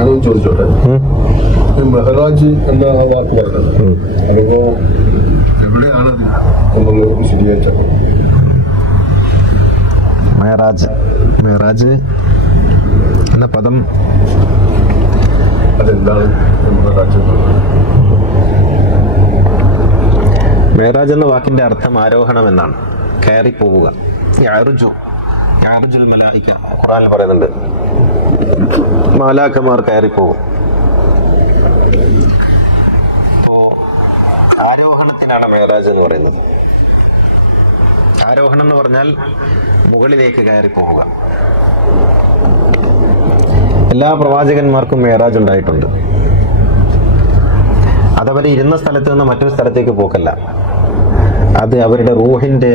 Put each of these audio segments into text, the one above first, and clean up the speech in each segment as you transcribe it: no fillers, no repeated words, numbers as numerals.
ഞാനൊന്ന് ചോദിച്ചോട്ടെ, മെഹറാജ് എന്ന ആ വാക്ക് പറഞ്ഞത് അതിപ്പോ എവിടെയാണ് നമ്മൾ വിശദീകരിച്ചത്? മെഹറാജ് എന്ന പദം അതെന്താണ്? മെഹറാജ് എന്ന വാക്കിന്റെ അർത്ഥം ആരോഹണം എന്നാണ്, കയറി പോവുക. യഅ്റുജുൽ മലായിക ഖുർആനിൽ പറയുന്നുണ്ട്, മാലാഖമാർ കയറി പോകും. ആരോഹണത്തിനാണ് മെഹറാജ് എന്ന് പറയുന്നത്. ആരോഹണം എന്ന് പറഞ്ഞാൽ മുകളിലേക്ക് കയറി പോവുക. എല്ലാ പ്രവാചകന്മാർക്കും മെഹറാജ് ഉണ്ടായിട്ടുണ്ട്. അതവർ ഇരുന്ന സ്ഥലത്ത് നിന്ന് മറ്റൊരു സ്ഥലത്തേക്ക് പോക്കല്ല, അത് അവരുടെ റൂഹിന്റെ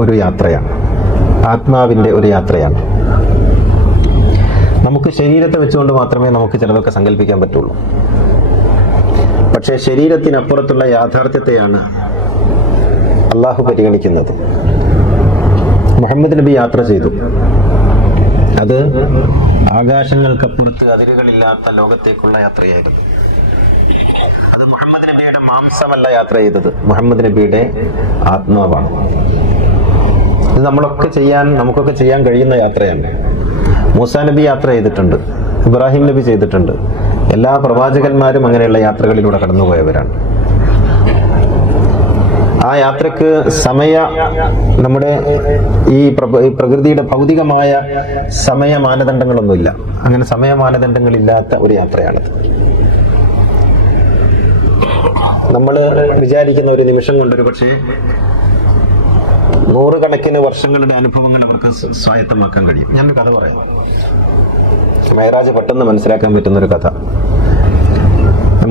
ഒരു യാത്രയാണ്, ആത്മാവിന്റെ ഒരു യാത്രയാണ്. നമുക്ക് ശരീരത്തെ വെച്ചുകൊണ്ട് മാത്രമേ നമുക്ക് ചിലതൊക്കെ സങ്കല്പിക്കാൻ പറ്റുള്ളൂ. പക്ഷേ ശരീരത്തിനപ്പുറത്തുള്ള യാഥാർത്ഥ്യത്തെയാണ് അള്ളാഹു പരിഗണിക്കുന്നത്. മുഹമ്മദ് നബി യാത്ര ചെയ്തു, അത് ആകാശങ്ങൾക്കപ്പുറത്ത് അതിരുകളില്ലാത്ത ലോകത്തേക്കുള്ള യാത്രയായിരുന്നു. അത് മുഹമ്മദ് നബിയുടെ മാംസമല്ല യാത്ര ചെയ്തത്, മുഹമ്മദ് നബിയുടെ ആത്മാവാണ്. ഇത് നമുക്കൊക്കെ ചെയ്യാൻ കഴിയുന്ന യാത്രയാണ്. മൂസാ നബി യാത്ര ചെയ്തിട്ടുണ്ട്, ഇബ്രാഹിം നബി ചെയ്തിട്ടുണ്ട്. എല്ലാ പ്രവാചകന്മാരും അങ്ങനെയുള്ള യാത്രകളിലൂടെ കടന്നുപോയവരാണ്. ആ യാത്രക്ക് നമ്മുടെ ഈ പ്രകൃതിയുടെ ഭൗതികമായ സമയ മാനദണ്ഡങ്ങളൊന്നുമില്ല. അങ്ങനെ സമയ മാനദണ്ഡങ്ങളില്ലാത്ത ഒരു യാത്രയാണിത്. നമ്മൾ വിചാരിക്കുന്ന ഒരു നിമിഷം കൊണ്ടൊരു പക്ഷേ നൂറുകണക്കിന് വർഷങ്ങളുടെ അനുഭവങ്ങൾ അവർക്ക് സ്വായത്തമാക്കാൻ കഴിയും. ഞാനൊരു കഥ പറയാം, മെഹറാജ് പെട്ടെന്ന് മനസ്സിലാക്കാൻ പറ്റുന്നൊരു കഥ.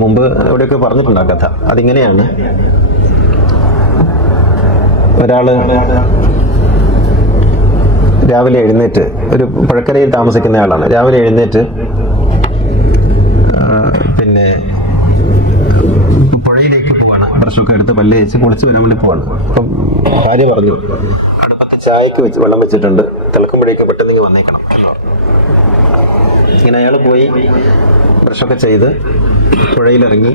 മുമ്പ് എവിടെയൊക്കെ പറഞ്ഞിട്ടുണ്ട് ആ കഥ. അതിങ്ങനെയാണ്, ഒരാള് രാവിലെ എഴുന്നേറ്റ്, ഒരു പുഴക്കരയിൽ താമസിക്കുന്ന ആളാണ്. രാവിലെ എഴുന്നേറ്റ് പിന്നെ പുഴയിലേക്ക് പോവാണ്, ബ്രഷൊക്കെ എടുത്ത് പല്ല് തേച്ച് കുളിച്ച് വരാൻ വേണ്ടി പോവാണ്. അപ്പം ഭാര്യ പറഞ്ഞു, അടുപ്പത്ത് ചായക്ക് വെള്ളം വെച്ചിട്ടുണ്ട്, തിളക്കുമ്പോഴേക്കും പെട്ടെന്ന് ഇങ്ങ് വന്നേക്കണം. ഇങ്ങനെ അയാൾ പോയി ബ്രഷൊക്കെ ചെയ്ത് പുഴയിലിറങ്ങി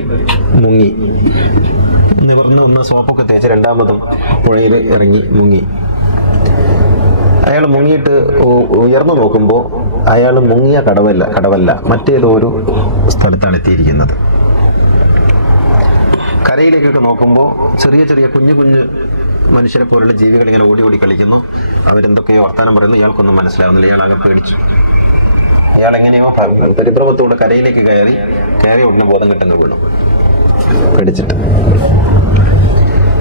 മുങ്ങി, നിവർന്ന് ഒന്ന് സോപ്പൊക്കെ തേച്ച് രണ്ടാമതും പുഴയിൽ ഇറങ്ങി മുങ്ങി. അയാൾ മുങ്ങിയിട്ട് ഉയർന്നു നോക്കുമ്പോൾ അയാൾ മുങ്ങിയ കടവല്ല മറ്റേതോ ഒരു സ്ഥലത്താണ് എത്തിയിരിക്കുന്നത്. കരയിലേക്കൊക്കെ നോക്കുമ്പോൾ ചെറിയ ചെറിയ കുഞ്ഞു മനുഷ്യരെ പോലുള്ള ജീവികൾ ഇങ്ങനെ ഓടി കളിക്കുന്നു. അവരെന്തൊക്കെയോ വർത്താനം പറയുന്നു, ഇയാൾക്കൊന്നും മനസ്സിലാവുന്നില്ല. ഇയാൾ ആകെ പേടിച്ചു. അയാൾ എങ്ങനെയോ പരിഭ്രമത്തോടെ കരയിലേക്ക് കയറി ഉടനെ ബോധം കിട്ടുന്ന വീണു, പേടിച്ചിട്ട്.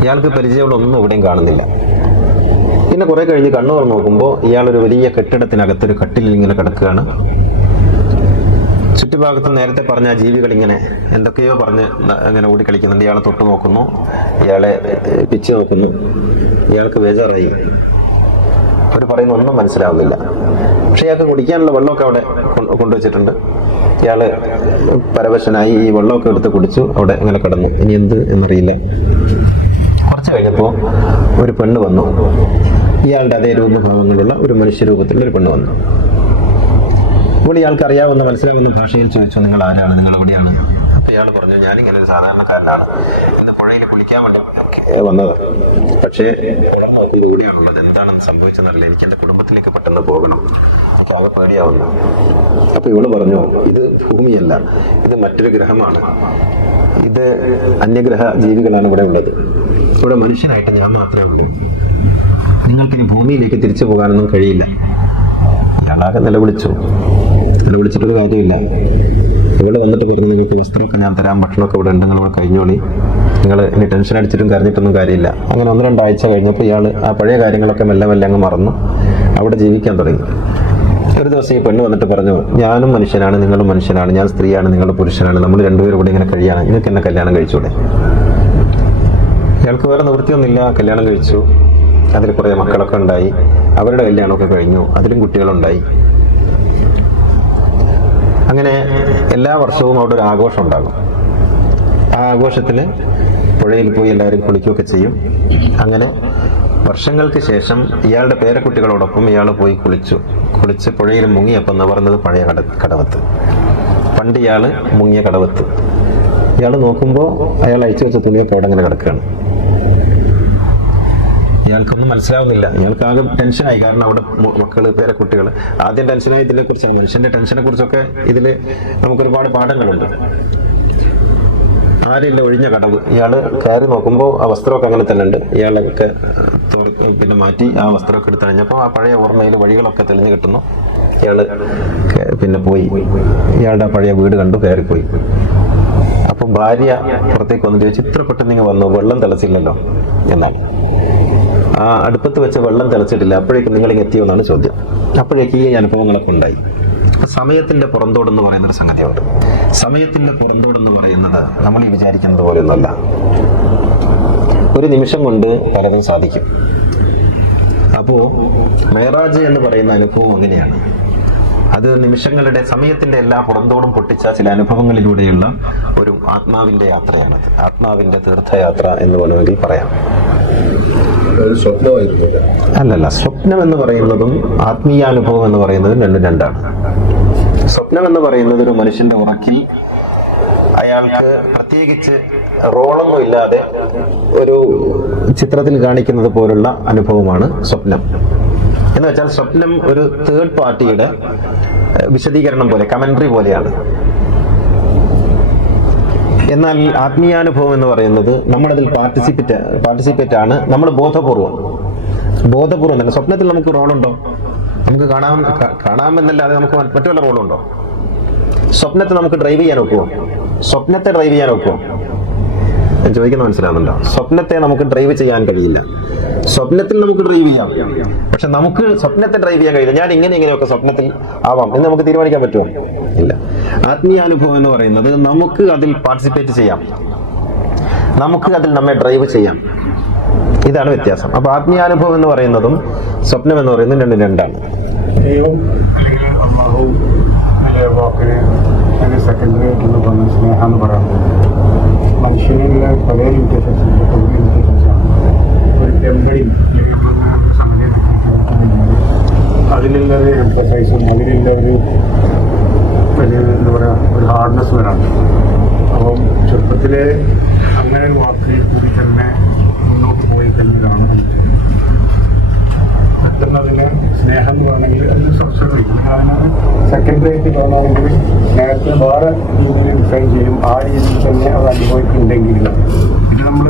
ഇയാൾക്ക് പരിചയമുള്ളൊന്നും എവിടെയും കാണുന്നില്ല. പിന്നെ കുറെ കഴിഞ്ഞ് കണ്ണു തുറന്ന് നോക്കുമ്പോൾ ഇയാളൊരു വലിയ കെട്ടിടത്തിനകത്തൊരു കട്ടിലിൽ ഇങ്ങനെ കിടക്കുകയാണ്. ചുറ്റുഭാഗത്ത് നേരത്തെ പറഞ്ഞ ജീവികൾ ഇങ്ങനെ എന്തൊക്കെയോ പറഞ്ഞ് ഇങ്ങനെ ഓടിക്കളിക്കുന്നുണ്ട്. ഇയാളെ തൊട്ട് നോക്കുന്നു, ഇയാളെ പിച്ച് നോക്കുന്നു. ഇയാൾക്ക് ബേജാറായി, അവർ പറയുന്ന ഒന്നും മനസ്സിലാവുന്നില്ല. പക്ഷെ ഇയാൾക്ക് കുടിക്കാനുള്ള വെള്ളമൊക്കെ അവിടെ കൊണ്ടുവച്ചിട്ടുണ്ട്. ഇയാള് പരവശനായി ഈ വെള്ളമൊക്കെ എടുത്ത് കുടിച്ചു, അവിടെ ഇങ്ങനെ കിടന്നു. ഇനി എന്ത് എന്നറിയില്ല. കുറച്ച് കഴിഞ്ഞപ്പോൾ ഒരു പെണ്ണ് വന്നു, ഇയാളുടെ അതേ രൂപഭാവങ്ങളുള്ള ഒരു മനുഷ്യരൂപത്തിലുള്ള ഒരു പെണ്ണ് വന്നു. അപ്പോൾ ഇയാൾക്ക് അറിയാവുന്ന മനസ്സിലാവുന്ന ഭാഷയിൽ ചോദിച്ചു, നിങ്ങൾ ആരാണ്, നിങ്ങൾ എവിടെയാണ്? അപ്പൊ ഇയാൾ പറഞ്ഞു, ഞാനിങ്ങനെ ഒരു സാധാരണക്കാരനാണ്, ഇന്ന് പുഴയിൽ കുളിക്കാൻ വേണ്ടി വന്നത്. പക്ഷേ ഉടൻ നോക്കി ഇവിടെയാണുള്ളത്, എന്താണെന്ന് സംഭവിച്ചെന്നറിയില്ല, എനിക്ക് എന്റെ കുടുംബത്തിലേക്ക് പെട്ടെന്ന് പോകണം, എനിക്ക് ആകെ പേടിയാവുന്നു. അപ്പൊ ഇവള് പറഞ്ഞു, ഇത് ഭൂമിയല്ല, ഇത് മറ്റൊരു ഗ്രഹമാണ്, ഇത് അന്യഗ്രഹ ജീവികളാണ് ഇവിടെ ഉള്ളത്, ഇവിടെ മനുഷ്യനായിട്ട് ഞാൻ മാത്രമേ ഉള്ളൂ, നിങ്ങൾക്കിനി ഭൂമിയിലേക്ക് തിരിച്ചു പോകാനൊന്നും കഴിയില്ല. ഇയാളാകെ നിലവിളിച്ചിട്ടൊരു കാര്യമില്ല. ഇവിടെ വന്നിട്ട് പറഞ്ഞു, നിങ്ങൾക്ക് വസ്ത്രമൊക്കെ ഞാൻ തരാം, ഭക്ഷണമൊക്കെ ഇവിടെ ഉണ്ട്, നിങ്ങൾ കഴിഞ്ഞോളി, നിങ്ങൾ ഇനി ടെൻഷൻ അടിച്ചിട്ടും കരഞ്ഞിട്ടൊന്നും കാര്യമില്ല. അങ്ങനെ 1-2 ആഴ്ച കഴിഞ്ഞപ്പോൾ ഇയാൾ ആ പഴയ കാര്യങ്ങളൊക്കെ മെല്ലെ അങ്ങ് മറന്നു അവിടെ ജീവിക്കാൻ തുടങ്ങി. ഒരു ദിവസം ഈ പെണ്ണ് വന്നിട്ട് പറഞ്ഞു, ഞാനും മനുഷ്യനാണ്, നിങ്ങളും മനുഷ്യനാണ്, ഞാൻ സ്ത്രീയാണ്, നിങ്ങൾ പുരുഷനാണ്, നമ്മൾ രണ്ടുപേരും ഇവിടെ ഇങ്ങനെ കഴിയാണ്, നിങ്ങൾക്ക് എന്നെ കല്യാണം കഴിച്ചൂടെ? ഇയാൾക്ക് വേറെ നിവൃത്തിയൊന്നുമില്ല, കല്യാണം കഴിച്ചു. അതിൽ കുറേ മക്കളൊക്കെ ഉണ്ടായി, അവരുടെ കല്യാണമൊക്കെ കഴിഞ്ഞു, അതിലും കുട്ടികളുണ്ടായി. അങ്ങനെ എല്ലാ വർഷവും അവിടെ ഒരു ആഘോഷം ഉണ്ടാകും. ആ ആഘോഷത്തിൽ പുഴയിൽ പോയി എല്ലാവരും കുളിക്കുകയൊക്കെ ചെയ്യും. അങ്ങനെ വർഷങ്ങൾക്ക് ശേഷം ഇയാളുടെ പേരക്കുട്ടികളോടൊപ്പം ഇയാൾ പോയി കുളിച്ച് പുഴയിൽ മുങ്ങിയപ്പോൾ നിവർന്നത് പഴയ കടവത്ത്. കണ്ട് ഇയാള് മുങ്ങിയ കടവത്ത്. ഇയാൾ നോക്കുമ്പോൾ അയാൾ അഴിച്ചു വെച്ച തുണിയൊക്കെ അവിടെ അങ്ങനെ കിടക്കുകയാണ്. ഇയാൾക്കൊന്നും മനസ്സിലാവുന്നില്ല. ഇയാൾക്ക് ആകെ ടെൻഷനായി. കാരണം അവിടെ മക്കള്, പേരക്കുട്ടികൾ. ആദ്യം ടെൻഷനായി ഇതിനെ കുറിച്ചാണ്. മനുഷ്യന്റെ ടെൻഷനെ കുറിച്ചൊക്കെ ഇതിൽ നമുക്കൊരുപാട് പാഠങ്ങളുണ്ട്. ആരില്ല, ഒഴിഞ്ഞ കടവ്. ഇയാള് കയറി നോക്കുമ്പോൾ ആ വസ്ത്രമൊക്കെ അങ്ങനെ തന്നെ ഉണ്ട്. ഇയാളൊക്കെ പിന്നെ മാറ്റി ആ വസ്ത്രമൊക്കെ എടുത്ത് കഴിഞ്ഞപ്പോൾ ആ പഴയ ഓർമ്മയിൽ വഴികളൊക്കെ തെളിഞ്ഞു കിട്ടുന്നു. ഇയാള് പിന്നെ പോയി, ഇയാളുടെ പഴയ വീട് കണ്ടു, കയറിപ്പോയി. അപ്പൊ ഭാര്യ പുറത്തേക്ക് വന്ന് ചോദിച്ചു, ഇത്ര പെട്ടെന്ന് നിങ്ങൾ വന്നു, വെള്ളം തിളച്ചില്ലല്ലോ എന്നാണ്. ആ അടുപ്പത്ത് വെച്ച വെള്ളം തിളച്ചിട്ടില്ല, അപ്പോഴേക്കും നിങ്ങളിങ്ങ് എത്തിയോ എന്നാണ് ചോദ്യം. അപ്പോഴേക്ക് ഈ അനുഭവങ്ങളൊക്കെ ഉണ്ടായി. സമയത്തിന്റെ പുറന്തോടെന്ന് പറയുന്നൊരു സംഗതിയുണ്ട്. സമയത്തിന്റെ പുറന്തോടെന്ന് പറയുന്നത് നമ്മൾ ഈ വിചാരിക്കുന്നത് പോലെയൊന്നുമല്ല. ഒരു നിമിഷം കൊണ്ട് പലതും സാധിക്കും. അപ്പോ മേറാജ് എന്ന് പറയുന്ന അനുഭവം അങ്ങനെയാണ്. അത് നിമിഷങ്ങളുടെ, സമയത്തിന്റെ എല്ലാ പുറന്തോടും പൊട്ടിച്ച ചില അനുഭവങ്ങളിലൂടെയുള്ള ഒരു ആത്മാവിന്റെ യാത്രയാണ്. ആത്മാവിന്റെ തീർത്ഥയാത്ര എന്ന് വേണമെങ്കിൽ പറയാം. അല്ലല്ല, സ്വപ്നം എന്ന് പറയുന്നതും ആത്മീയാനുഭവം എന്ന് പറയുന്നതും രണ്ടാണ്. സ്വപ്നം എന്ന് പറയുന്നത് ഒരു മനുഷ്യന്റെ ഉറക്കിൽ അയാൾക്ക് പ്രത്യേകിച്ച് റോളൊന്നും ഇല്ലാതെ ഒരു ചിത്രത്തിൽ കാണിക്കുന്നത് പോലുള്ള അനുഭവമാണ് സ്വപ്നം. എന്ന് വെച്ചാൽ സ്വപ്നം ഒരു തേർഡ് പാർട്ടിയുടെ വിശദീകരണം പോലെ, കമന്ററി പോലെയാണ്. എന്നാൽ ആത്മീയാനുഭവം എന്ന് പറയുന്നത് നമ്മളതിൽ പാർട്ടിസിപ്പേറ്റ് ആണ്. നമ്മൾ ബോധപൂർവം തന്നെ. സ്വപ്നത്തിൽ നമുക്ക് റോളുണ്ടോ? നമുക്ക് കാണാമെന്നല്ലാതെ നമുക്ക് മറ്റു വല്ല റോളുണ്ടോ? സ്വപ്നത്തെ നമുക്ക് ഡ്രൈവ് ചെയ്യാൻ ഒക്കുമോ? സ്വപ്നത്തെ ഡ്രൈവ് ചെയ്യാൻ ഒക്കുമോ? ഞാൻ ചോദിക്കുന്നത് മനസ്സിലാവുന്നുണ്ടോ? സ്വപ്നത്തെ നമുക്ക് ഡ്രൈവ് ചെയ്യാൻ കഴിയില്ല. സ്വപ്നത്തിൽ നമുക്ക് ഡ്രൈവ് ചെയ്യാം, പക്ഷെ നമുക്ക് സ്വപ്നത്തെ ഡ്രൈവ് ചെയ്യാൻ കഴിയില്ല. ഞാൻ ഇങ്ങനെയൊക്കെ സ്വപ്നത്തിൽ ആവാം എന്ന് നമുക്ക് തീരുമാനിക്കാൻ പറ്റുമോ? ഇല്ല. ആത്മീയാനുഭവം എന്ന് പറയുന്നത് നമുക്ക് അതിൽ പാർട്ടിസിപ്പേറ്റ് ചെയ്യാം, നമുക്ക് അതിൽ നമ്മെ ഡ്രൈവ് ചെയ്യാം. ഇതാണ് വ്യത്യാസം. അപ്പൊ ആത്മീയാനുഭവം എന്ന് പറയുന്നതും സ്വപ്നം എന്ന് പറയുന്നതും രണ്ടാണ്. ദൈവം അല്ലെങ്കിൽ അള്ളാഹു വാക്കിന് അതിന്റെ സെക്കൻഡറി ആയിട്ടുള്ള പറഞ്ഞ സ്നേഹം എന്ന് പറയുന്നത് മനുഷ്യനുള്ള പല ലിമിറ്റേഷൻസിന്റെ ലിമിറ്റേഷൻസാണ്. ഒരു ടെമ്പറിങ് സംഗതി അതിലുള്ള ഒരു എംഫസൈസും അതിലുള്ള ഒരു എന്താ പറയുക, ഒരു ഹാർഡ്നെസ് വരാണ്. അപ്പം ചെറുപ്പത്തിലെ അങ്ങനെ ഒരു വാക്കിൽ കൂടി തന്നെ മുന്നോട്ട് പോയി കഴിഞ്ഞാണ് പെട്ടെന്ന് അതിന് സ്നേഹം എന്ന് പറയണമെങ്കിൽ അതിന് സബ്സിഡി അതിന് സെക്കൻഡറി ആയിട്ട് തോന്നുകയാണെങ്കിൽ സ്നേഹത്തിന് വേറെ രീതിയിൽ ഡിഫൈൻ ചെയ്യും. ആ രീതിയിൽ തന്നെ അത് അനുഭവിക്കുന്നുണ്ടെങ്കിൽ ഇത് നമ്മൾ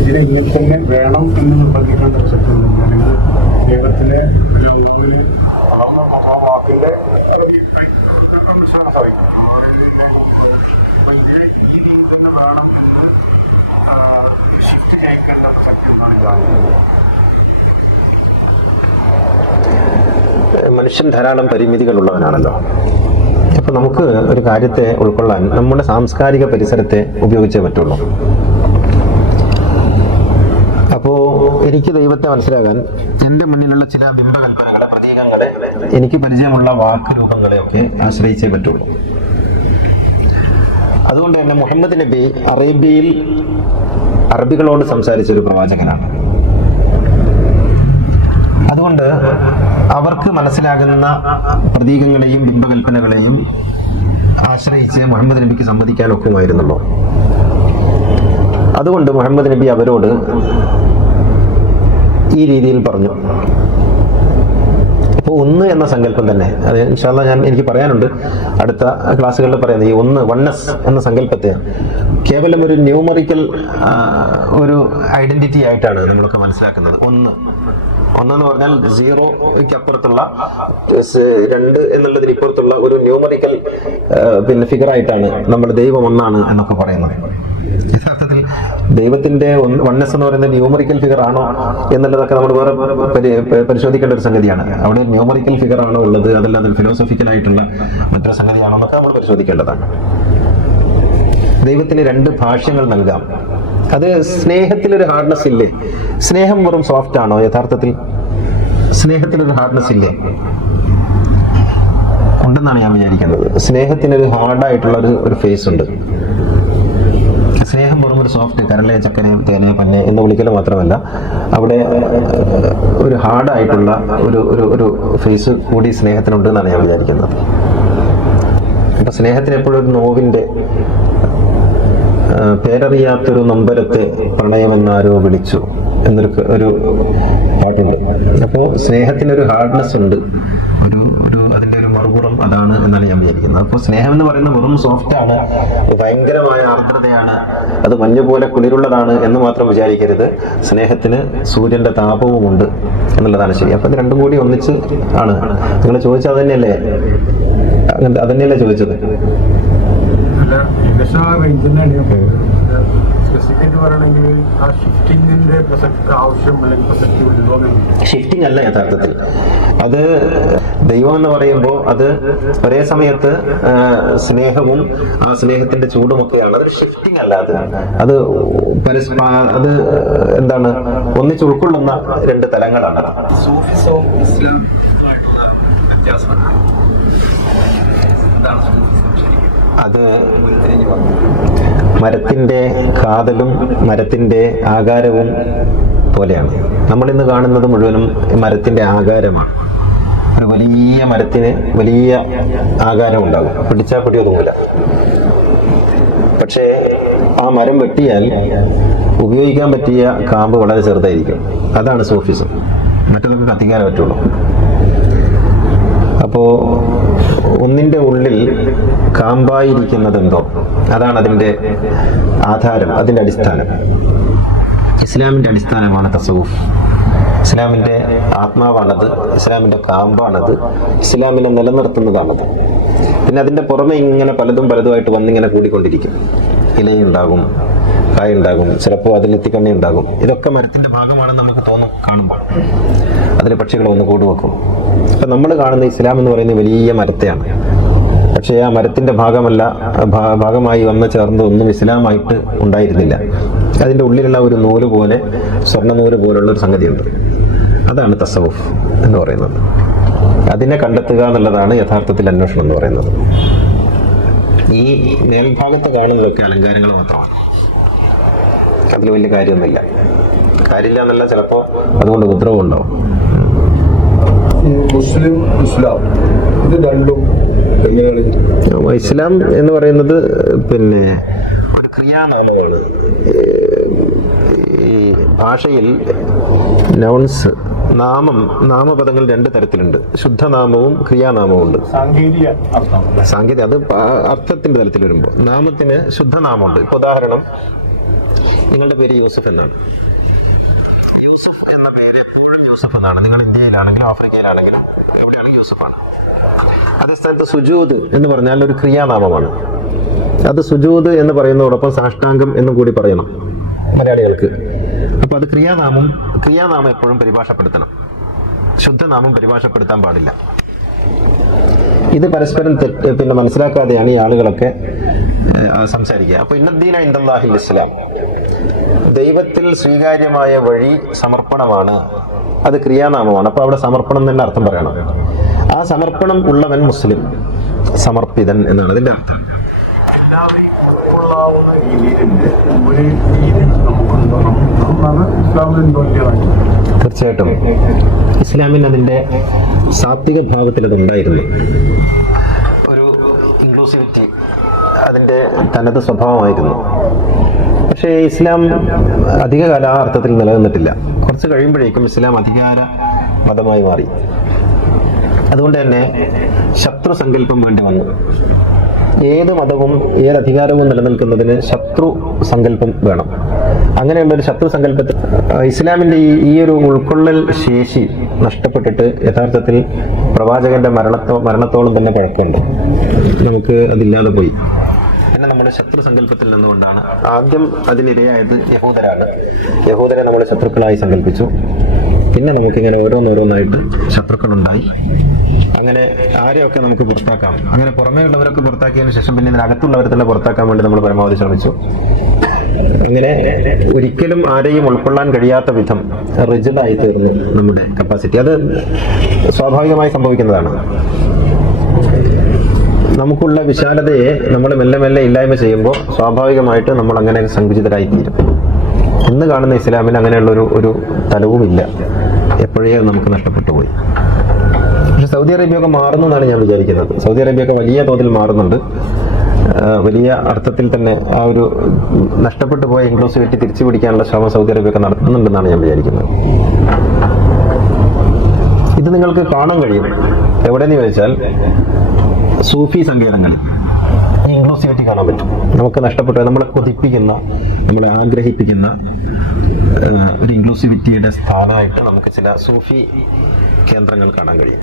ഇതിനെ ഇങ്ങനെ തന്നെ വേണം എന്ന് നിർബന്ധിക്കേണ്ട ഒരു സത്യമുണ്ട്. അല്ലെങ്കിൽ ദൈവത്തിലെ ഒരു വാക്കിൻ്റെ സാധിക്കും. അപ്പം ഇതിനെ ഈ രീതിയിൽ തന്നെ വേണം എന്ന് ഷിഫ്റ്റ് ചെയ്യേണ്ട സത്യമാണ് ഇതാണ്. മനുഷ്യൻ ധാരാളം പരിമിതികളുള്ളവനാണല്ലോ. അപ്പൊ നമുക്ക് ഒരു കാര്യത്തെ ഉൾക്കൊള്ളാൻ നമ്മുടെ സാംസ്കാരിക പരിസരത്തെ ഉപയോഗിച്ചേ പറ്റുള്ളൂ. അപ്പോ എനിക്ക് ദൈവത്തെ മനസ്സിലാകാൻ എൻ്റെ മുന്നിലുള്ള ചില ബിംബകൽപ്പനകളെ, പ്രതീകങ്ങളെ, എനിക്ക് പരിചയമുള്ള വാക്കുരൂപങ്ങളെയൊക്കെ ആശ്രയിച്ചേ പറ്റുള്ളൂ. അതുകൊണ്ട് തന്നെ മുഹമ്മദ് നബി അറേബ്യയിൽ അറബികളോട് സംസാരിച്ച ഒരു പ്രവാചകനാണ്. അതുകൊണ്ട് അവർക്ക് മനസ്സിലാകുന്ന പ്രതീകങ്ങളെയും ബിംബകൽപ്പനകളെയും ആശ്രയിച്ച് മുഹമ്മദ് നബിക്ക് സമ്മതിക്കാൻ ഒക്കുമായിരുന്നല്ലോ. അതുകൊണ്ട് മുഹമ്മദ് നബി അവരോട് ഈ രീതിയിൽ പറഞ്ഞു. അപ്പോൾ ഒന്ന് എന്ന സങ്കല്പം തന്നെ, അത് ഇൻഷാ അല്ലാഹ് എനിക്ക് പറയാനുണ്ട്, അടുത്ത ക്ലാസ്സുകളിൽ പറയുന്നത് ഈ വൺനെസ് എന്ന സങ്കല്പത്തെ കേവലം ഒരു ന്യൂമറിക്കൽ ഒരു ഐഡന്റിറ്റി ആയിട്ടാണ് നമ്മളൊക്കെ മനസ്സിലാക്കുന്നത്. ഒന്നെന്ന് പറഞ്ഞാൽ സീറോയ്ക്ക് അപ്പുറത്തുള്ള 2 എന്നുള്ളതിന് ഇപ്പുറത്തുള്ള ഒരു ന്യൂമറിക്കൽ പിന്നെ ഫിഗർ ആയിട്ടാണ് നമ്മൾ ദൈവം ഒന്നാണ് എന്നൊക്കെ പറയുന്നത്. യഥാർത്ഥത്തിൽ ദൈവത്തിന്റെ വൺനെസ് എന്ന് പറയുന്നത് ന്യൂമറിക്കൽ ഫിഗർ ആണോ എന്നുള്ളതൊക്കെ നമ്മൾ വേറെ പരിശോധിക്കേണ്ട ഒരു സംഗതിയാണ്. അവിടെ ന്യൂമറിക്കൽ ഫിഗർ ആണോ ഉള്ളത്, അതല്ലാതെ ഫിലോസഫിക്കൽ ആയിട്ടുള്ള മറ്റൊരു സംഗതിയാണോ എന്നൊക്കെ നമ്മൾ പരിശോധിക്കേണ്ടതാണ്. ദൈവത്തിന് 2 ഭാഷ്യങ്ങൾ നൽകാം. അത് സ്നേഹത്തിലൊരു ഹാർഡ്നെസ് ഇല്ലേ? സ്നേഹം വെറും സോഫ്റ്റ് ആണോ? യഥാർത്ഥത്തിൽ സ്നേഹത്തിലൊരു ഹാർഡ്നെസ് ഇല്ലേ? ഉണ്ടെന്നാണ് ഞാൻ വിചാരിക്കുന്നത്. സ്നേഹത്തിനൊരു ഹാർഡായിട്ടുള്ള ഒരു ഫേസ് ഉണ്ട്. സ്നേഹം വെറും ഒരു സോഫ്റ്റ് കരളെ, ചക്കനെ, തേനെ, പന്നെ എന്ന് വിളിക്കൽ മാത്രമല്ല, അവിടെ ഒരു ഹാർഡായിട്ടുള്ള ഒരു ഫേസ് കൂടി സ്നേഹത്തിനുണ്ട് എന്നാണ് ഞാൻ വിചാരിക്കുന്നത്. അപ്പൊ സ്നേഹത്തിന് എപ്പോഴും ഒരു നോവിൻ്റെ പേരറിയാത്തൊരു നൊമ്പരത്തെ പ്രണയമെന്നാരോ വിളിച്ചു ഒരു പാട്ടുണ്ട്. അപ്പോൾ സ്നേഹത്തിനൊരു ഹാർഡ്നെസ് ഉണ്ട്, ഒരു അതിൻ്റെ ഒരു മറുപുറം അതാണ് എന്നാണ് ഞാൻ വിചാരിക്കുന്നത്. അപ്പോൾ സ്നേഹം എന്ന് പറയുന്നത് വെറും സോഫ്റ്റ് ആണ്, ഭയങ്കരമായ ആർദ്രതയാണ്, അത് മഞ്ഞ് പോലെ കുളിരുള്ളതാണ് എന്ന് മാത്രം വിചാരിക്കരുത്. സ്നേഹത്തിന് സൂര്യന്റെ താപവുമുണ്ട് എന്നുള്ളതാണ് ശരി. അപ്പം ഇത് രണ്ടും കൂടി ഒന്നിച്ച് ആണ്. നിങ്ങൾ ചോദിച്ചത് അതന്നെയല്ലേ? അതന്നെയല്ലേ ചോദിച്ചത്? അല്ല, ഏകദേശം ആ റേഞ്ച് തന്നെയാണ്. സ്പെസിഫിക് പറയണമെങ്കിൽ ആ ഷിഫ്റ്റിങ്ങിന്റെ ആവശ്യം അല്ലെങ്കിൽ പ്രസക്തി ഉണ്ടോ? ഷിഫ്റ്റിംഗ് അല്ല യഥാർത്ഥത്തിൽ. അത് ദൈവം എന്ന് പറയുമ്പോൾ അത് ഒരേ സമയത്ത് സ്നേഹവും ആ സ്നേഹത്തിന്റെ ചൂടുമൊക്കെയാണ്. അതൊരു ഷിഫ്റ്റിംഗ് അല്ല. അത് അത് എന്താണ്, ഒന്നിച്ച് ഉൾക്കൊള്ളുന്ന രണ്ട് തലങ്ങളാണ്. സൂഫിസവും ഇസ്ലാമായിട്ടുള്ള വ്യത്യാസം അത് മരത്തിന്റെ കാതലും മരത്തിന്റെ ആകാരവും പോലെയാണ്. നമ്മളിന്ന് കാണുന്നത് മുഴുവനും മരത്തിന്റെ ആകാരമാണ്. ഒരു വലിയ മരത്തിന് വലിയ ആകാരം ഉണ്ടാകും, പിടിച്ചാൽ പിടിയൊന്നുമില്ല. പക്ഷേ ആ മരം വെട്ടിയാൽ ഉപയോഗിക്കാൻ പറ്റിയ കാമ്പ് വളരെ ചെറുതായിരിക്കും. അതാണ് സൂഫിസം. മറ്റതൊക്കെ കത്തിക്കാനേ പറ്റുള്ളൂ. അപ്പോൾ ഒന്നിൻ്റെ ഉള്ളിൽ കാമ്പായിരിക്കുന്നതെന്തോ അതാണ് അതിൻ്റെ ആധാരം, അതിൻ്റെ അടിസ്ഥാനം. ഇസ്ലാമിൻ്റെ അടിസ്ഥാനമാണ് തസവുഫ്. ഇസ്ലാമിൻ്റെ ആത്മാവാണത്, ഇസ്ലാമിൻ്റെ കാമ്പാണത്, ഇസ്ലാമിനെ നിലനിർത്തുന്നതാണത്. പിന്നെ അതിൻ്റെ പുറമെ ഇങ്ങനെ പലതുമായിട്ട് വന്നിങ്ങനെ കൂടിക്കൊണ്ടിരിക്കും. ഇലയുണ്ടാകും, കായുണ്ടാകും, ചിലപ്പോൾ അതിൽ എത്തിക്കണ്ണി ഉണ്ടാകും. ഇതൊക്കെ മരത്തിൻ്റെ ഭാഗമാണെന്ന് നമുക്ക് തോന്നും കാണുമ്പോൾ. അതിൽ പക്ഷികൾ ഒന്ന് കൂടുവെക്കും. ഇപ്പം നമ്മൾ കാണുന്ന ഇസ്ലാം എന്ന് പറയുന്ന വലിയ മരത്തെയാണ്. പക്ഷേ ആ മരത്തിൻ്റെ ഭാഗമായി വന്ന് ചേർന്നതൊന്നും ഇസ്ലാമായിട്ട് ഉണ്ടായിരുന്നില്ല. അതിൻ്റെ ഉള്ളിലുള്ള ഒരു നൂല് പോലെ, സ്വർണ്ണനൂല് പോലുള്ള ഒരു സംഗതിയുണ്ട്. അതാണ് തസവുഫ് എന്ന് പറയുന്നത്. അതിനെ കണ്ടെത്തുക എന്നുള്ളതാണ് യഥാർത്ഥത്തിൽ അന്വേഷണം എന്ന് പറയുന്നത്. ഈ മേൽഭാഗത്ത് കാണുന്നതൊക്കെ അലങ്കാരങ്ങൾ മാത്രമാണ്. അതിൽ വലിയ കാര്യമില്ല എന്നല്ല, ചിലപ്പോൾ അതുകൊണ്ട് ഉപദ്രവം ഉണ്ടാവും. മുസ്ലിം ഇസ്ലാം ഇത് രണ്ടും എങ്ങനെയാണ്? ഇസ്ലാം എന്ന് പറയുന്നത് പിന്നെ ഒരു ക്രിയാനാമമാണ്. ഈ ഭാഷയിൽ നൗൺസ്, നാമപദങ്ങൾ രണ്ട് തരത്തിലുണ്ട്. ശുദ്ധനാമവും ക്രിയാനാമവും ഉണ്ട്. സാങ്കേതിക അത് അർത്ഥത്തിന്റെ തലത്തിൽ വരുമ്പോൾ നാമത്തിന് ശുദ്ധനാമമുണ്ട്. ഇപ്പൊ ഉദാഹരണം, നിങ്ങളുടെ പേര് യൂസഫ് എന്നാണ്. യൂസഫ് എന്ന പേര് എപ്പോഴും യൂസഫ് എന്നാണ്. നിങ്ങൾ ഇന്ത്യയിലാണെങ്കിലും ആഫ്രിക്കയിലാണെങ്കിലും എവിടെയാണെങ്കിലും യൂസഫാണ്. അതേ സ്ഥാനത്ത് സുജൂദ് എന്ന് പറഞ്ഞാൽ ഒരു ക്രിയാനാമമാണ്. അത് സുജൂദ് എന്ന് പറയുന്നതോടൊപ്പം സാഷ്ടാംഗം എന്നും കൂടി പറയണം മലയാളികൾക്ക്. അപ്പൊ അത് ക്രിയാനാമം എപ്പോഴും പരിഭാഷപ്പെടുത്തണം, ശുദ്ധനാമം പരിഭാഷപ്പെടുത്താൻ പാടില്ല. ഇത് പരസ്പരം പിന്നെ മനസ്സിലാക്കാതെയാണ് ഈ ആളുകളൊക്കെ സംസാരിക്കുക. അപ്പൊ ഇന്നദ്ദീന ഇൻദല്ലാഹിൽ ഇസ്ലാം, ദൈവത്തിൽ സ്വീകാര്യമായ വഴി സമർപ്പണമാണ്. അത് ക്രിയാനാമമാണ്. അപ്പൊ അവിടെ സമർപ്പണം തന്നെ അർത്ഥം പറയണം. ആ സമർപ്പണം ഉള്ളവൻ മുസ്ലിം, സമർപ്പിതൻ എന്നാണ് അതിന്റെ അർത്ഥം. തീർച്ചയായിട്ടും ഇസ്ലാമിന് അതിന്റെ സാത്വിക ഭാവത്തിൽ അതുണ്ടായിരുന്നു. ഒരു ഇൻക്ലൂസിവിറ്റി അതിന്റെ തനത് സ്വഭാവമായിരുന്നു. പക്ഷേ ഇസ്ലാം അധികകാലം ആ അർത്ഥത്തിൽ നിലനിന്നിട്ടില്ല. കുറച്ച് കഴിയുമ്പോഴേക്കും ഇസ്ലാം അധികാര മതമായി മാറി. അതുകൊണ്ട് തന്നെ ശത്രു സങ്കല്പം വേണ്ടി വന്നു. ഏത് മതവും ഏത് അധികാരവും നിലനിൽക്കുന്നതിന് ശത്രു സങ്കല്പം വേണം. അങ്ങനെയുള്ളൊരു ശത്രു സങ്കല്പത്തിൽ ഇസ്ലാമിൻ്റെ ഈ ഒരു ഉൾക്കൊള്ളൽ ശേഷി നഷ്ടപ്പെട്ടിട്ട് യഥാർത്ഥത്തിൽ പ്രവാചകന്റെ മരണത്തോളം തന്നെ പഴക്കമുണ്ട്. നമുക്ക് അതില്ലാതെ പോയി. പിന്നെ നമ്മുടെ ശത്രു സങ്കല്പത്തിൽ നിന്നുകൊണ്ടാണ് ആദ്യം അതിനിരയായത് യഹൂദരാണ്. യഹൂദരെ നമ്മൾ ശത്രുക്കളായി സങ്കല്പിച്ചു. പിന്നെ നമുക്കിങ്ങനെ ഓരോന്നായിട്ട് ശത്രുക്കളുണ്ടായി. അങ്ങനെ ആരെയൊക്കെ നമുക്ക് പുറത്താക്കാം. അങ്ങനെ പുറമേ ഉള്ളവരൊക്കെ പുറത്താക്കിയതിനു ശേഷം പിന്നെ ഇതിനകത്തുള്ളവരെ തന്നെ പുറത്താക്കാൻ വേണ്ടി നമ്മൾ പരമാവധി ശ്രമിച്ചു. അങ്ങനെ ഒരിക്കലും ആരെയും ഉൾക്കൊള്ളാൻ കഴിയാത്ത വിധം റിജിഡായി തീർന്നു നമ്മുടെ കപ്പാസിറ്റി. അത് സ്വാഭാവികമായി സംഭവിക്കുന്നതാണ്. നമുക്കുള്ള വിശാലതയെ നമ്മൾ മെല്ലെ ഇല്ലായ്മ ചെയ്യുമ്പോൾ സ്വാഭാവികമായിട്ട് നമ്മൾ അങ്ങനെ സങ്കുചിതരായി തീരും. ഇന്ന് കാണുന്ന ഇസ്ലാമിൽ അങ്ങനെയുള്ള ഒരു തലവുമില്ല. എപ്പോഴേ നമുക്ക് നഷ്ടപ്പെട്ടു പോയി. പക്ഷെ സൗദി അറേബ്യയൊക്കെ മാറുന്നു എന്നാണ് ഞാൻ വിചാരിക്കുന്നത്. സൗദി അറേബ്യയൊക്കെ വലിയ തോതിൽ മാറുന്നുണ്ട്. വലിയ അർത്ഥത്തിൽ തന്നെ ആ ഒരു നഷ്ടപ്പെട്ടു പോയ ഇൻക്ലൂസിവിറ്റി തിരിച്ചു പിടിക്കാനുള്ള ശ്രമം സൗദി അറേബ്യയൊക്കെ നടത്തുന്നുണ്ടെന്നാണ് ഞാൻ വിചാരിക്കുന്നത്. ഇത് നിങ്ങൾക്ക് കാണാൻ കഴിയും എവിടെയെന്ന് ചോദിച്ചാൽ സൂഫി സങ്കേതങ്ങളിൽ ഇൻക്ലൂസിവിറ്റി കാണാൻ പറ്റും. നമുക്ക് നഷ്ടപ്പെട്ട, നമ്മളെ കൊതിപ്പിക്കുന്ന, നമ്മളെ ആഗ്രഹിപ്പിക്കുന്ന ഒരു ഇൻക്ലൂസിവിറ്റിയുടെ സ്ഥാനമായിട്ട് നമുക്ക് ചില സൂഫി കേന്ദ്രങ്ങൾ കാണാൻ കഴിയും.